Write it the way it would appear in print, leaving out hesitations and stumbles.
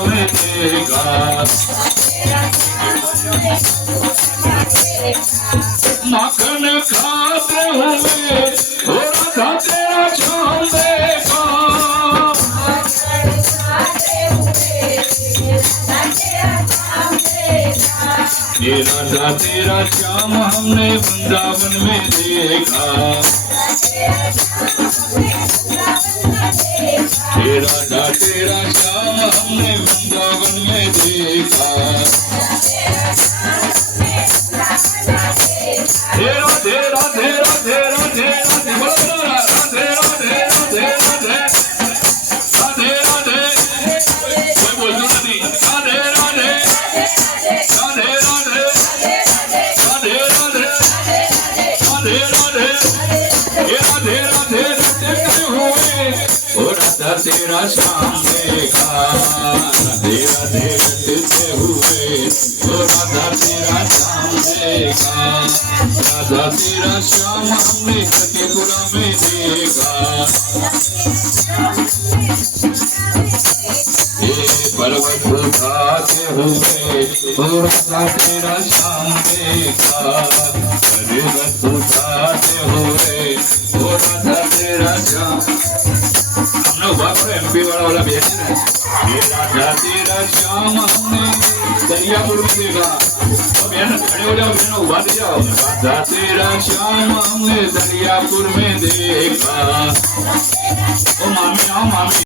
में देखा। माखन खाते हुए हो राधा तेरा श्याम देखा। ये राधा तेरा श्याम हमने वृंदावन में देखा। ये राधा तेरा श्याम हमने वृंदावन में देखा। हे राधे राधे राधे राधे राधे बोलो राधे राधे राधे राधे राधे राधे कोई बोलता नहीं। राधे राधे राधे राधे राधे राधे राधे राधे हे राधे राधे रटते हुए ओ राधा तेरा श्याम देखा। राधे राधे रटते हुए ओ राधा तेरा श्याम देखा। राधा तेरा श्याम हमने सखीपुरा में देखा। पर्वत उठाते हुए ओ राधा तेरा श्याम देखा। पर्वत उठाते हुए ओ राधा तेरा श्याम। हमने बाप एमपी वाला बेचे ना। ये राधा तेरा श्याम हमने दरियापुर में देखा। अब बहन खड़े हो जाओ, बहनों उभा दे जाओ। राधा तेरा श्याम हमने दरियापुर में देखा। ओ मामी आओ मामी।